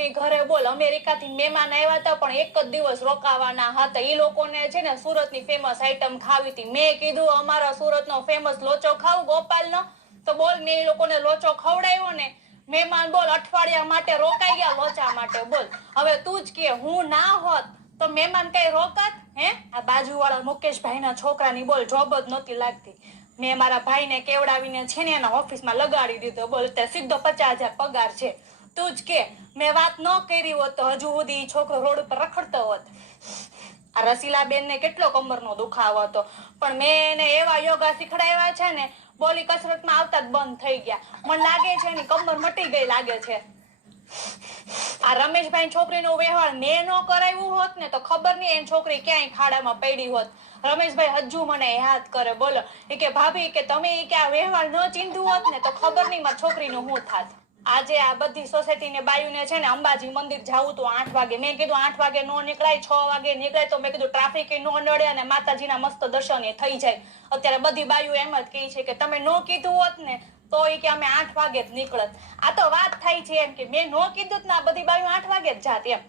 ની ઘરે બોલ, અમેરિકાથી મહેમાન આવ્યા હતા, પણ એક જ દિવસ રોકાવાના હતા. એ લોકોને છે ને સુરતની ફેમસ આઈટમ ખાવી હતી. મેં કીધું, અમારા સુરતનો ફેમસ લોચો ખાવ ગોપાલનો. તો બોલ, મેં એ લોકોને લોચો ખવડાવ્યો ને, મહેમાન બોલ, અઠવાડિયા માટે રોકાઈ ગયા લોચા માટે. બોલ, હવે તું જ કે, હું ના હોત તો મહેમાન કઈ રોકાત? હે? આ બાજુવાળા મુકેશભાઈના છોકરાની બોલ જોબ જ નહોતી લાગતી. મેં મારા ભાઈને કેવડાવીને છે ને એના ઓફિસમાં લગાડી દીધો. બોલ તે સીધો પચાસ હજાર પગાર છે. તું જ કે, મેં વાત ન કરી હોત તો હજુ સુધી છોકરો રોડ ઉપર રખડતો હોત. આ રસીલાબેન ને કેટલો કમરનો દુખાવો હતો. પણ મેં એને એવા યોગા શીખડાવ્યા છે ને, બોલી કસરતમાં આવતા જ બંધ થઈ ગયા. મને લાગે છે એની કમર મટી ગઈ લાગે છે. આ રમેશભાઈ છોકરીનો વ્યવહાર મેં ન કરાવ્યું હોત ને તો ખબર નહીં એની છોકરી ક્યાંય ખાડામાં પડી હોત. રમેશભાઈ હજુ મને યાદ કરે, બોલો. એ કે, ભાભી કે, તમે કે આ વ્યવહાર ન ચીંધું હોત ને તો ખબર નહીં મારી છોકરીનું હું થાત. આજે આ બધી સોસાયટીને બાયુને છે ને અંબાજી મંદિર જાવું તો આઠ વાગે. મેં કીધું આઠ વાગે નો નીકળાય, છ વાગે નીકળાય તો મેં કીધું ટ્રાફિક ન નડે અને માતાજીના મસ્ત દર્શન એ થઈ જાય. અત્યારે બધી બાયુ એમ જ કહે છે કે તમે નો કીધું હોત ને તો એ કે અમે આઠ વાગે જ નીકળત. આ તો વાત થાય છે એમ કે મેં નો કીધું ને આ બધી બાયુ આઠ વાગે જ જાત એમ.